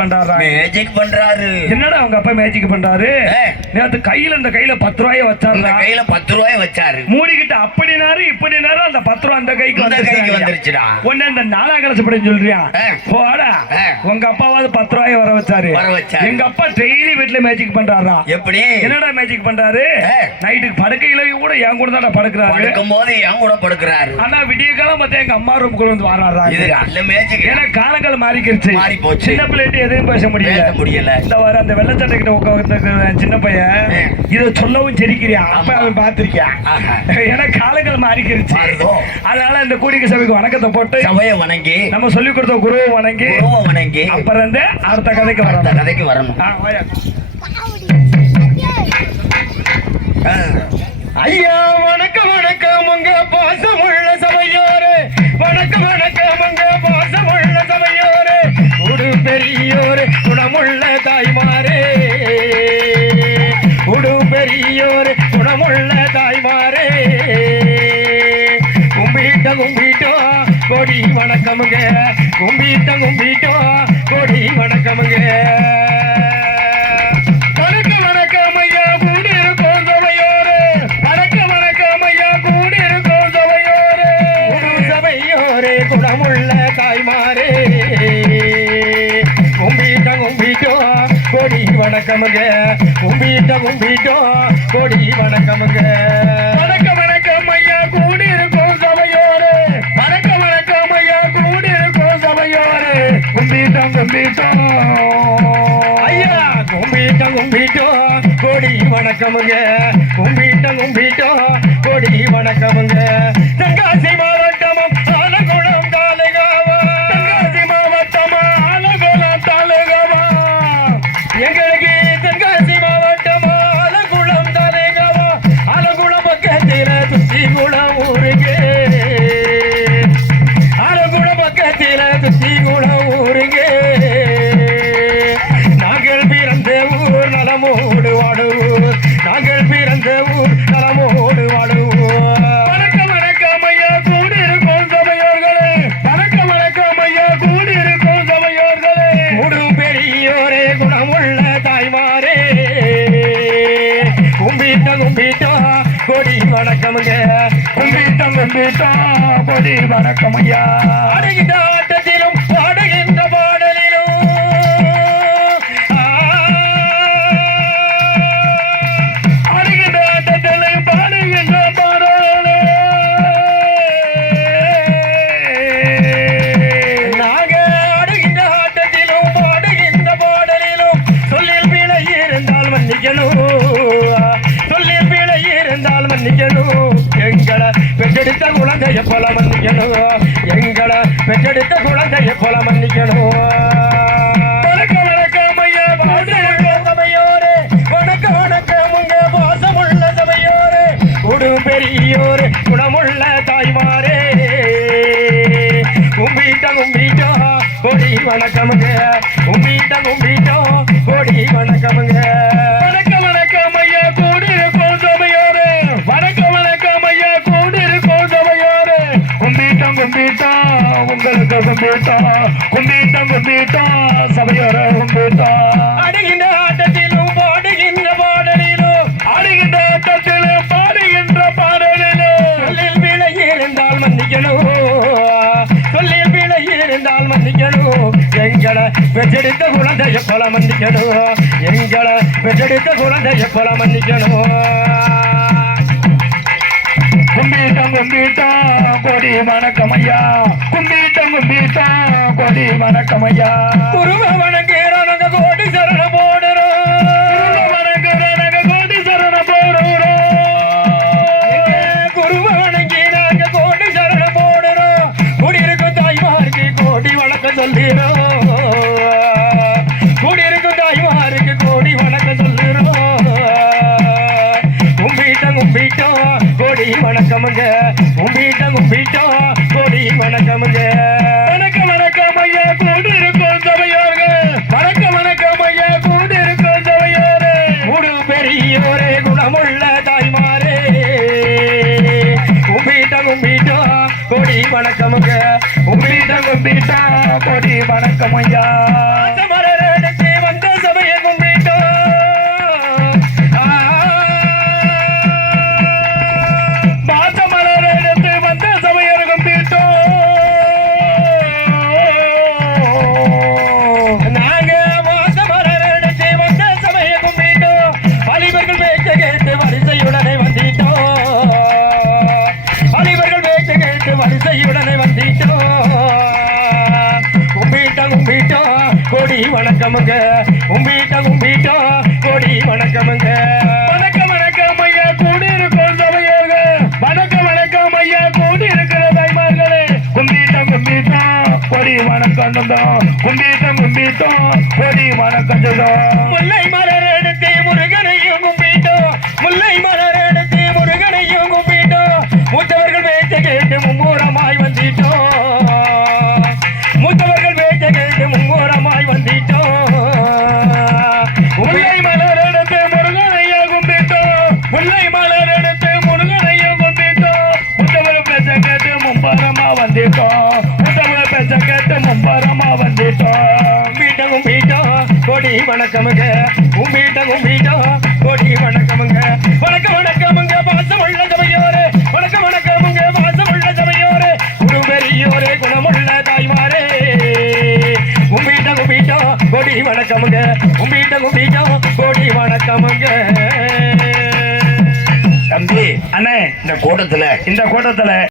பண்றாரு. என்னடா அவங்க அப்பா மேஜிக் பண்றாரு? நேத்து கையில இந்த கையில 10 ரூபாயை வச்சாரு. கையில 10 ரூபாயை வச்சாரு. மூடிக்கிட்டு அப்படினாரு இப்படினாரு அந்த 10 ரூபாய் அந்த கைக்கு வந்துருச்சுடா. உடனே இந்த 4ஆம் கிளாஸ் படி சொல்றியா? போடா. உங்க அப்பாவாவது 10 ரூபாயை வர வச்சாரு. எங்க அப்பா டெய்லி வீட்டுல மேஜிக் பண்றாரா? எப்படி? என்னடா மேஜிக் பண்றாரு? நைட்டுக்கு படுக்கையில கூட என் கூட தான் படுக்கிறாரு. படுக்கும் போது என் கூட படுக்கிறாரு. ஆனா விடிய காலம் பார்த்தா எங்க அம்மா ரூம் கூட வந்து வராரா? இது நல்ல மேஜிக். ஏன்னா காலங்கள் மாறிக்கிருச்சு. மாறி போச்சு. சின்ன பிள்ளைட்டு எதையும் பேச முடியல. இந்த வர அந்த வெள்ளச்சட்டை கிட்ட உட்காந்து சின்ன பையன் இதை சொல்லவும் சிரிக்கிறியான். அப்ப அவன் பார்த்திருக்கியான். ஏன்னா காலங்கள் மாறிக்கிருச்சு. அதனால இந்த கூடிய சபைக்கு வணக்கத்தை போட்டு சபையை வணங்கி நம்ம சொல்லி கொடுத்த குருவை வணங்கி அப்புறம் வந்து அடுத்த கதைக்கு வரணும். ஐயா வணக்கம் வணக்கம் உங்க பாசமுள்ள சபையோரே. வணக்கம் வணக்கம் உங்க பாசமுள்ள சபையோரே. உடு பெரியோரே குணமுள்ள தாய்மாரே. உடு பெரியோரே குணமுள்ள தாய்மாரே. கும்பிட்டோ கோடி வணக்கமுங்க. கும்பிட்டோ கோடி வணக்கமுங்க. குணமுள்ள தாய்மாரே. கும்பிட்டோ கோடி வணக்கமுங்க. கும்பிட்டோ கோடி வணக்கமுங்க. வணக்கம் வணக்கம் ஐயா கூடி இருக்கும் சபையோரே. வணக்கம் வணக்கம் ஐயா கூடி இருக்கும் சபையோரே. கும்பிட்டோ ஐயா கும்பிட்டோ கோடி வணக்கமுங்க. கும்பிட்டோ கோடி வணக்கமுங்க. தென்காசி மாவட்டமும் ஆலங்குளம் தாலுகாவா. தென்காசி மாவட்டம் ஆலங்குளம் தாலுகாவா. எங்களுக்கு தென்காசி மாவட்டம் ஆலங்குளம் தாலுகாவா. ஆலங்குளம் பக்கத்தில் துத்திகுளம் ஊருக்கு. ஆலங்குளம் பக்கத்தில் துத்திகுளம் ஊருக்கு. நாங்கள் பிறந்த ஊர் நலமோடு வாடுவோம். நாங்கள் பிறந்த ஊர் நலமோடு வாடுவோம். வணக்கம் வணக்கம் ஐயா கூடி இருக்கும் சபையோர்களே. வணக்கம் வணக்கம் ஐயா கூடி இருக்கும் சபையோர்களே. கூடு பெரியோரே குணமுள்ள தாய்மாரே. கும்பிட்டோ கொடி வணக்கமுங்க. கும்பிட்டோ கொடி வணக்கம் ஐயா. ஆடுகின்ற ஆட்டத்திலும் பாடுகின்ற பாடலிலும் ஆடுகின்ற ஆட்டத்திலும் பாடுகின்ற பாடலே. நாங்க ஆடுகின்ற ஆட்டத்திலும் பாடுகின்ற பாடலிலும் சொல்லில் பிழை இருந்தால் மன்னிக்கணும். சொல்லில் பிழை இருந்தால் மன்னிக்கணும். எங்களை பெற்றெடுத்த குழந்தைய போல மன்னிக்கணும். எங்களை பெற்றெடுத்த குழந்தைய போல மன்னிக்கணும். வணக்கம் வணக்கம் ஐயா பாசமுள்ள சபையோரே. வணக்கம் வணக்கம் உங்க பாசமுள்ள சபையோரே. குடு பெரியோரே குணமுள்ள தாய்மாரே. கும்பிட்டோ கொடி வணக்கமுங்க. கும்பிட்டோ கொடி வணக்கமுங்க. வணக்கம் வணக்கம் ஐயா கூடி இருக்கும் சபையோரே. வணக்கம் வணக்கம் ஐயா கூடி இருக்கும் சபையோரே. கும்பிட்டோ உங்களுக்கு கும்பிட்டோ சபையோரே. கும்பிட்டோ ஆடுகின்ற ஆட்டத்திலும் பாடுகின்ற பாடலிலும். ஆடுகின்ற ஆட்டத்திலும் பாடுகின்ற பாடலிலும். சொல்லில் பிழை இருந்தால் மன்னிக்கணும். சொல்லில் பிழை இருந்தால் மன்னிக்கணும். எங்களை பெற்றெடுத்த குழந்தைய போல மன்னிக்கணும். எங்களை பெற்றெடுத்த குழந்தைய போல மன்னிக்கணும். கும்பிட்டோ கொடி வணக்கம் ஐயா. கும்பிட்டோ கொடி வணக்கம் ஐயா. குருவ வணங்குறாங்க கோடி சரண போடுறோம். கோடி சரண போடுறோம். குருவ வணங்கினாங்க கோடி சரண போடுறோம். குடியிருக்கும் தாய்மாருக்கு கோடி வணக்கம் சொல்லிடும். குடியிருக்கும் தாய்மாருக்கு கோடி வணக்கம் சொல்லிடும். கும்பிட்டோ கோடி வணக்கமுங்க. கும்பிட்டோ கோடி வணக்கமுங்க. வணக்கம் வணக்கம் ஐயா கூடி இருக்கும் சபையோர்கள். வணக்கம் வணக்கம் ஐயா கூடி இருக்கும் சபையோரே. முழு பெரியோரே குணமுள்ள தாய்மாரே. கும்பிட்டோ கோடி வணக்கமுங்க. கும்பிட்டோ கோடி வணக்கம் ஐயா. கோடி வணக்கமுங்க கும்பிட்டோம் கோடி வணக்கமுங்க வணக்கம் வணக்கம் ஐயா கூடி இருக்கும் சபையோர்கள் வணக்கம் ஐயா கூடி இருக்கிற தாய்மார்களே கும்பிட்டோம் கோடி வணக்கம் கும்பிட்டோம் கோடி வணக்கம் முல்லை மலர் எடுத்து முருகனையும் கும்பிட்டோம் முல்லை மலர் எடுத்து முருகனையும் கும்பிட்டோம் மூத்தவர்கள் பேச்ச கேட்டு மும்மூரமாய் வந்துட்டோம் மூத்தவர்கள் பேச்ச கேட்டு மும்மூரமாய் வந்துட்டோம் முல்லை மலர் எடுத்து முருகனையும் கும்பிட்டோம் முல்லை மலர் எடுத்து முருகனையும் கும்பிட்டோம் மூத்தவர்கள் பேச்ச கேட்டு மும்பரமா வந்துட்டோம் மூத்தவர்கள் பேச்ச கேட்டு மும்பரமா வந்துட்டோம் கும்பிட்டோம் கோடி வணக்கமுங்க கும்பிட்டோம் கோடி வணக்கமுங்க வணக்கமுங்க பாசம் உள்ள சபையோரே வணக்கமுங்க பாசம் உள்ள சபையோரே குருபெரியோரே குணமுள்ள தாய்மாரே கும்பிட்டோம் கோடி வணக்கமுங்க கும்பிட்டோம் கோடி வணக்கமுங்க தம்பி அண்ணே இந்த கூட்டத்துல இந்த கூட்டத்துல